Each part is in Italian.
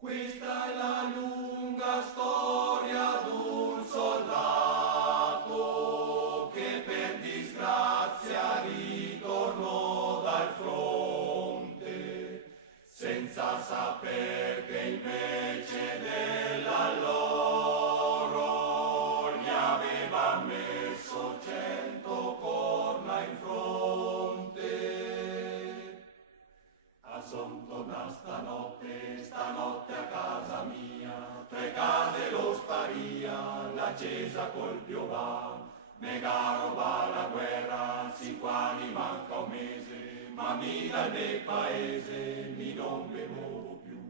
Questa è la lunga storia d'un soldato che per disgrazia ritornò dal fronte, senza saper che invece della loro gli aveva messo 100 corna in fronte. Son tornato stanotte a casa mia, 3 case lo sparia, la Cesa col piovà, mega roba la guerra, sin quali manca un mese, ma mi dal mio paese, mi non me muovo più.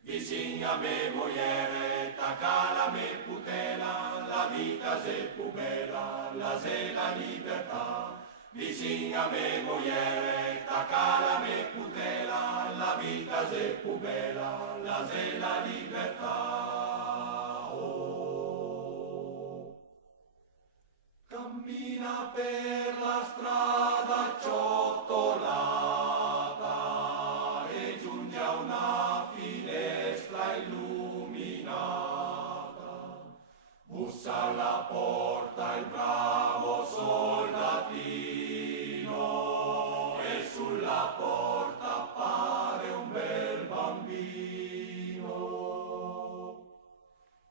Vicino a me mogliere, tacca la me putela, la vita se più bella, la se la libertà. Vicino a me mogliere, tacca la me putela, la vita se più bella, la se la libertà. Oh. Cammina per la strada ciottolata e giunge a una finestra illuminata. Bussa alla porta il bravo soldatino e sulla porta appare un bel bambino.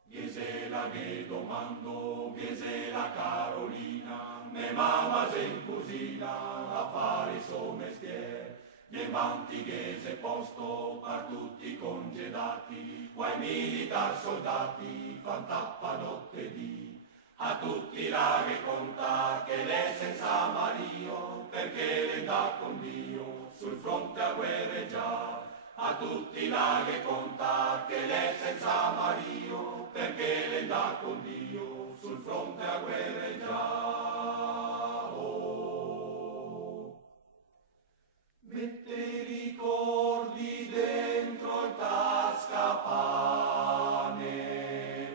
Ghesela che domando, Ghesela Carolina, me mamma se in cucina a fare il suo mestiere. Gli avanti Ghese posto per tutti congedati, quai militar soldati fan tappa notte e dì. A tutti la che conta che lei senza Mario, perché le dà con Dio sul fronte a guerreggiare. A tutti la che conta che lei senza Mario, perché le dà con Dio sul fronte a guerreggiare. Oh. Mette i ricordi dentro il tascapane,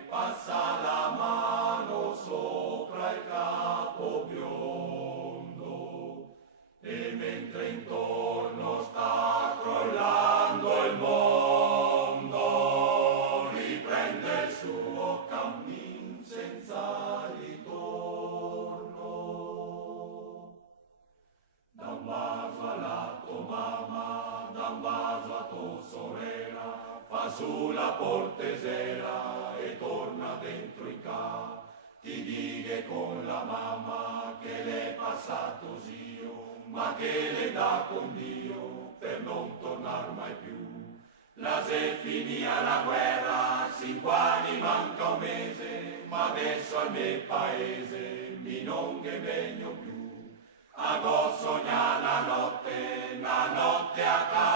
passa la mano sopra il capo biondo e mentre intorno sta crollando il mondo riprende il suo cammin senza ritorno. Da un vaso all'atto mamma, da un vaso a tua sorella, fa su la portesera e torna dentro in casa. Ti dighe con la mamma che le è passato zio, ma che le dà con Dio per non tornar mai più. La se finia la guerra, sin quali manca un mese, ma adesso al mio paese mi non che vengo più. A go sogna una notte a casa.